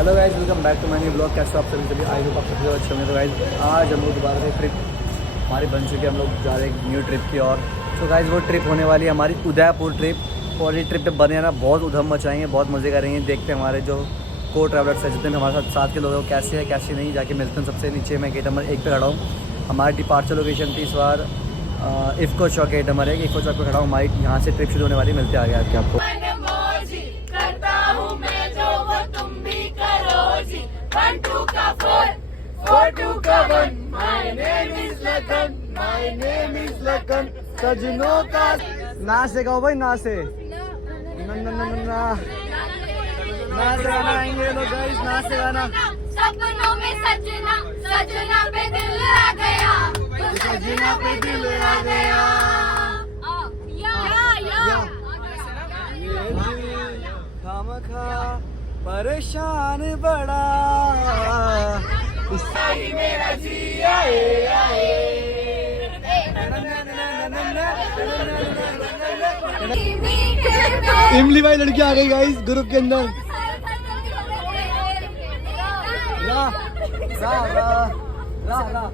Hello guys, welcome back to my new blog. कैसे हो आप सभी आई होप आप सभी लोग अच्छे होंगे। तो गाइज आज हम लोग दोबारा से ट्रिप हमारी बन चुकी है, हम लोग जा रहे हैं एक न्यू ट्रिप की और तो गाइज वो ट्रिप होने वाली है हमारी उदयपुर ट्रिप। और ये ट्रिप पे बने ना बहुत उधम मचाएंगे, बहुत मज़े करेंगे। देखते हैं हमारे जो को ट्रैवलर्स है जितने भी हमारे साथ के लोग हैं कैसे है कैसे नहीं, जाके मिलते हैं। सबसे नीचे मैं गेट नंबर 1 पे खड़ा हूँ। हमारी डिपार्चर लोकेशन थी इस बार इफ़को चौक, गेट नंबर 1 इफ़को चौक पे खड़ा हूँ। हमारी यहाँ से ट्रिप शुरू होने वाली, मिलते आगे आके आपको। सजनों का ना से गाओ भाई, ना से ना ना ना ना ना से गाना आएंगे लोग गाइस, ना से गाना। सपनों में सजना सजना पे दिल आ गया, सजना पे दिल आ गया, या खामखा परेशान बड़ा मेरा जी आए आए। इमली भाई लड़की आ गई गाइस ग्रुप के अंदर। रा रा रा रा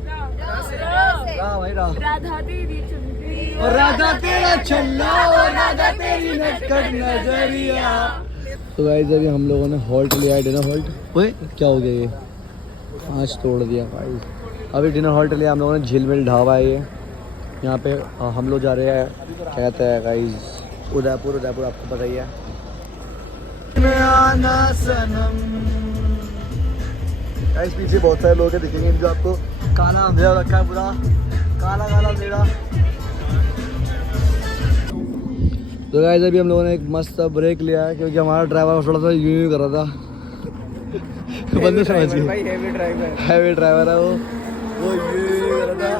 रा भाई रा। राधा तेरी चुनरी और राधा तेरा छल्ला और राधा तेरी नटखट नजरिया। तो गाइस अभी हम लोगों ने हॉल्ट लिया है, डिनर हॉल्ट। ओए क्या हो गया ये, आज तोड़ दिया गाइस। अभी डिनर हॉल्ट लिया हम लोगों ने, झीलमिल ढाबा है ये। यहाँ पे हम लोग जा रहे हैं, कहते हैं गाइस उदयपुर। उदयपुर आपको पता ही है। आना सनम गाइस, पीछे बहुत सारे लोग हैं दिखेंगे इनको आपको। काला अंधेरा रखा है पूरा, काला काला अंधेरा। तो गाइस अभी हम लोगों ने एक मस्त ब्रेक लिया है क्योंकि हमारा ड्राइवर थोड़ा सा यूं कर रहा था। बंदे समझ गए, हैवी ड्राइवर है वो यूं कर रहा था।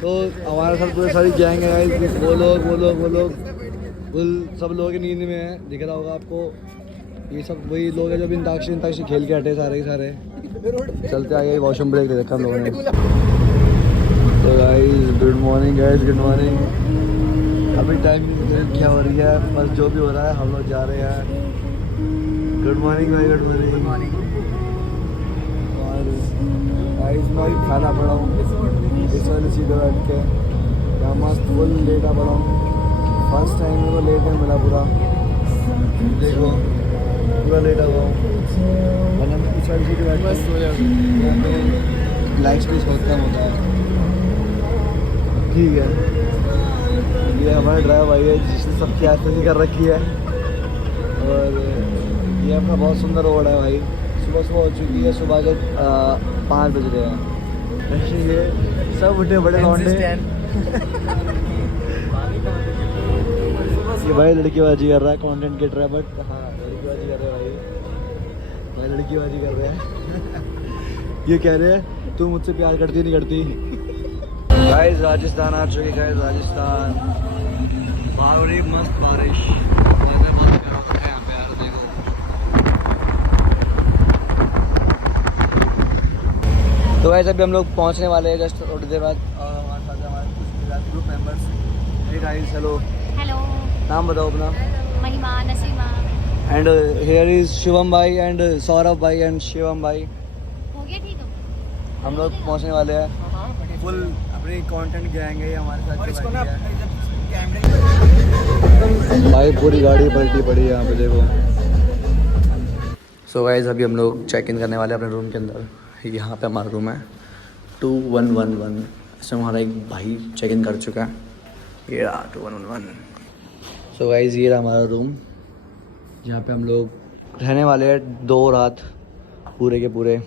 तो हमारे साथ पूरे सारी गैंग है गाइस, वो लोग सब लोग की नींद में है, दिख रहा होगा आपको। ये सब वही लोग हैं जो भी अंताक्षरी खेल के हटे सारे के सारे। चलते आगे, वॉशरूम ब्रेक ले रखा हम लोगों ने। तो guys good morning guys, good morning. अभी टाइम क्या हो रही है, बस जो भी हो रहा है हम लोग जा रहे हैं। गुड मॉर्निंग भाई, गुड मॉर्निंग। और गाइस मैं भी खाना पड़ा हूँ इस वाले सीधे बैठ के, यहाँ मस्त फुल लेटा पड़ा हूँ। फर्स्ट टाइम मेरे को लेटने मिला पूरा, देखो पूरा लेटा हुआ हूँ। वरना मैं इस वाली सीधे बैठ के लाइफ स्पेस बहुत कम होता है। ठीक है, ये हमारा ड्राइवर भाई है जिसने सबकी ऐसे कर रखी है। और ये अपना बहुत सुंदर रोड है भाई। सुबह हो चुकी है, सुबह के 5 बज रहे हैं। ये सब उठे बड़े लौंडे। ये भाई लड़कीबाजी कर रहा है, कंटेंट क्रिएटर है बट हाँ लड़कीबाजी कर रहे हैं भाई लड़कीबाजी कर रहे हैं। ये कह रहे हैं तू मुझसे प्यार करती नहीं करती। गाइस राजस्थान आ चुके गाइस, राजस्थान। बाहर हो रही मस्त बारिश। तो गाइस अभी हम लोग पहुंचने वाले हैं जस्ट थोड़ी देर बाद। और हमारे साथ हमारे कुछ group members. Hey guys, hello. Hello, नाम बताओ अपना। Mahima Naseema. And here is Shivam भाई एंड सौरभ भाई एंड शिवम भाई। हो गया ठीक है। हम लोग पहुंचने वाले हैं, फुल अपनी कंटेंट गैंग है हमारे साथ। और इसको ना भाई पूरी गाड़ी पलटी पड़ी है यहाँ पे देखो। सो गाइस अभी हम लोग चेक इन करने वाले हैं अपने रूम के अंदर। यहाँ पे हमारा रूम है 2111। इसमें हमारा एक भाई चेक इन कर चुका है, ये रहा 2111। सो गाइस ये रहा हमारा रूम, जहाँ पे हम लोग रहने वाले हैं 2 रात पूरे के पूरे।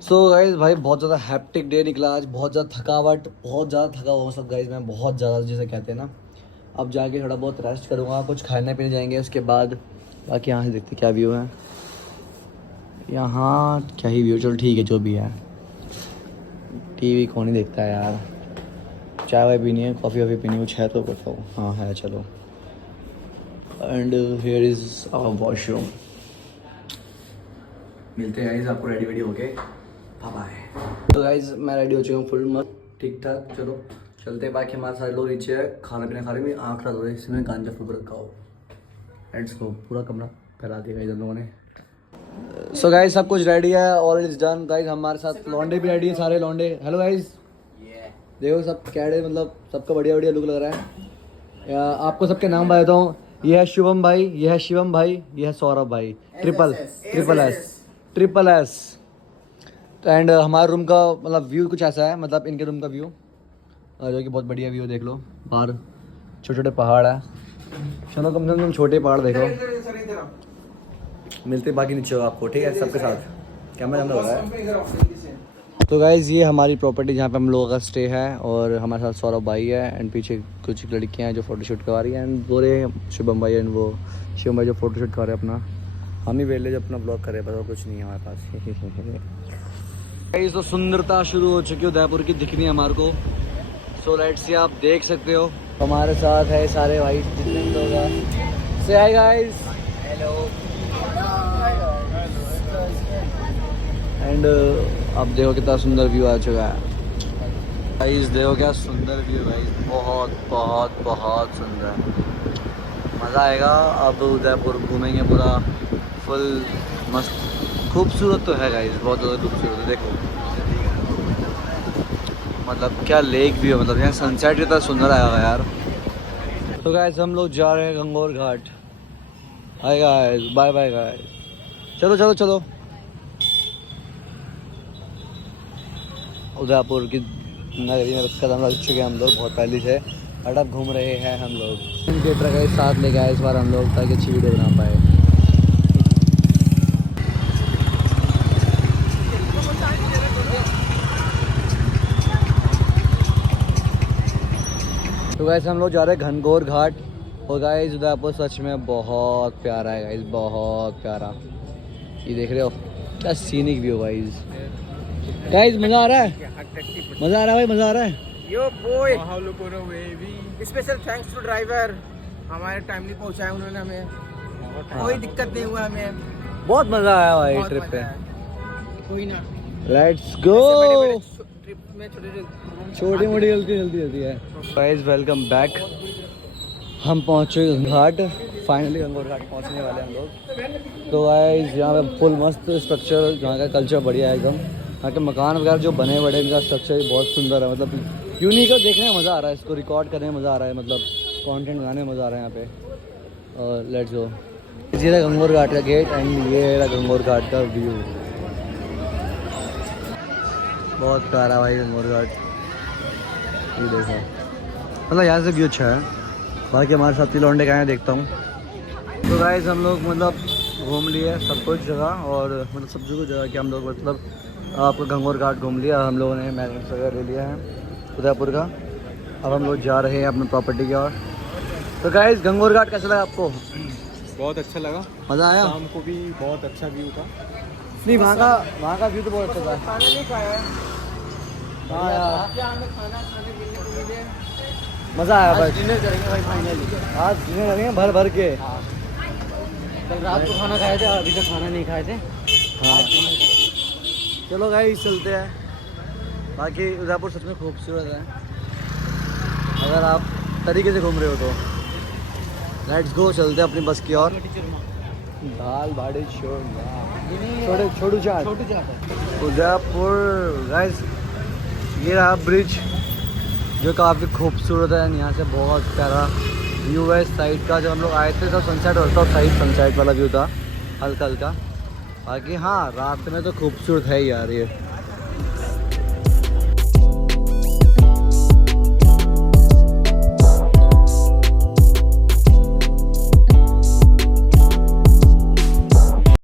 सो गाइस भाई बहुत ज़्यादा हैप्टिक डे निकला आज, बहुत ज़्यादा थकावट, बहुत ज़्यादा थका हुआ सब गाइस मैं, बहुत ज़्यादा जिसे कहते हैं ना। अब जाके थोड़ा बहुत रेस्ट करूँगा, कुछ खाने पीने जाएंगे उसके बाद। बाकी यहाँ से देखते क्या व्यू है, यहाँ क्या ही व्यू। चलो ठीक है जो भी है, टीवी कौन ही देखता है यार। चाय वाय पीनी है, कॉफ़ी वॉफ़ी पीनी है, कुछ है तो बताओ। हाँ है, चलो। And here is our washroom. मिलते हैं गाइस आपको रेडी वेडी होके, बाय बाय। तो गाइस मैं रेडी हो चुका हूँ फुल मस्त ठीक ठाक। चलो चलते हैं, बाकी हमारे सारे लोग नीचे है खाना पीना खा रहे हैं। आँख रहा हो रही है, इसमें गांजा फूल रखा हो। Let's go. पूरा कमरा फैला दिया इन लोगों ने। सो गाइस सब कुछ रेडी है, ऑल इज डन गाइस। हमारे साथ लौंडे भी रेडी है, सारे लौंडे। हेलो गाइस, देखो सब कैडे, मतलब सबका बढ़िया बढ़िया लुक लग रहा है। आपको सबके नाम बताता हूँ। ये है शुभम भाई, ये है शिवम भाई, ये है सौरभ भाई। Triple S. एंड हमारे रूम का मतलब व्यू कुछ ऐसा है, मतलब इनके रूम का व्यू जो कि बहुत बढ़िया व्यू। देख लो बाहर छोटे छोटे पहाड़ है। चलो कम से कम छोटे पहाड़ देखो, मिलते बाकी नीचे हो आपको, ठीक है सबके साथ। कैमरा हो रहा है। तो गाइज़ ये हमारी प्रॉपर्टी जहाँ पे हम लोगों का स्टे है, और हमारे साथ सौरभ भाई है एंड पीछे कुछ लड़कियाँ हैं जो फोटोशूट करवा रही हैं, एंड पूरे शुभम भाई एंड वो शिवम भाई जो फोटोशूट कर रहे हैं अपना। हम ही वेले जो अपना ब्लॉग कर रहे हैं, बस और कुछ नहीं है हमारे पास। गाइस तो सुंदरता शुरू हो चुकी है उदयपुर की दिखनी है हमारे को। सो लेट्स सी, आप देख सकते हो हमारे साथ है सारे भाई जितने भी लोग हैं। से हाय गाइस, हेलो। एंड आप देखो कितना सुंदर व्यू आ चुका है गाइस। देखो क्या सुंदर व्यू गाइस, बहुत बहुत बहुत सुंदर, मज़ा आएगा। अब उदयपुर घूमेंगे पूरा फुल मस्त। खूबसूरत तो है गाइस, बहुत ज़्यादा खूबसूरत है। देखो मतलब क्या लेक भी है, मतलब यहाँ सनसेट कितना सुंदर आएगा यार। तो गाइस हम लोग जा रहे हैं Gangaur Ghat. Hi guys, bye bye guys. चलो चलो चलो। उदयपुर की नगरी में कदम रख चुके हैं हम लोग बहुत पहले से, और अब घूम रहे हैं हम लोग। इनके ट्रक साथ लेके आए इस बार हम लोग, ताकि अच्छी वीडियो बना पाए। तो गाइस हम लोग जा रहे हैं घनघोर घाट। और गाइस उदयपुर सच में बहुत प्यारा है गाइस, बहुत प्यारा। ये देख रहे हो क्या सीनिक व्यू गाइस। गाइस मज़ा आ रहा है, मज़ा आ रहा है भाई, मज़ा आ रहा है। Yo boy, special thanks to driver, हमारे टाइमली पहुंचाया उन्होंने हमें, कोई दिक्कत नहीं हुआ हमें, बहुत मज़ा आया भाई बहुत ट्रिप मजा पे। आया। कोई ना, लेट्स गो। ट्रिप में छोटी मोटी जल्दी जल्दी है। Guys welcome back. हम पहुँचे घाट, फाइनली गंगोर घाट पहुँचने वाले हम लोग। तो गाइस यहाँ पे फुल मस्त स्ट्रक्चर, यहाँ का कल्चर बढ़िया है एकदम। यहाँ के मकान वगैरह जो बने बड़े, इनका स्ट्रक्चर बहुत सुंदर है, मतलब यूनिक है। देखने में मज़ा आ रहा है, इसको रिकॉर्ड करने में मज़ा आ रहा है, मतलब कंटेंट बनाने में मज़ा आ रहा है यहाँ पे। और लेट्स गो। ये रहा गंगोर घाट का गेट, एंड ये रहा गंगोर घाट का व्यू। बहुत प्यारा भाई गंगोर घाट, ये देखो, मतलब यहाँ से व्यू अच्छा है। बाकी हमारे साथी लौंडे का देखता हूँ। तो गाइस हम लोग मतलब घूम लिए सब कुछ जगह, और मतलब सब जगह कि हम लोग मतलब आपको गंगोर घाट घूम लिया हम लोगों ने, मैगनेट्स वगैरह ले लिया है उदयपुर का। अब हम लोग जा रहे हैं अपनी प्रॉपर्टी की ओर। तो गाइस गंगोर घाट कैसा लगा आपको? बहुत अच्छा लगा, मज़ा आया? शाम को भी बहुत अच्छा व्यू था। नहीं वहाँ का व्यू तो बहुत अच्छा था। खाना नहीं खाया, हाँ यार हमें खाना खाने पीने को मिले। मज़ा आया भाई। डिनर करेंगे भाई फाइनली, आज डिनर करेंगे भर भर के। कल रात को खाना खाए थे, अभी तक खाना नहीं खाए थे। हाँ चलो गाइस चलते हैं। बाकी उदयपुर सच में खूबसूरत है, अगर आप तरीके से घूम रहे हो तो। लेट्स गो, चलते हैं अपनी बस की ओर। दाल बाड़ी छोड़ू चाट उदयपुर। गाइस ये रहा ब्रिज जो काफ़ी खूबसूरत है, यहाँ से बहुत प्यारा व्यू है इस साइड का। जब हम लोग आए थे तो सनसेट होता था, साइड सनसेट वाला व्यू था हल्का हल्का। बाकी हाँ रात में तो खूबसूरत है यार ये।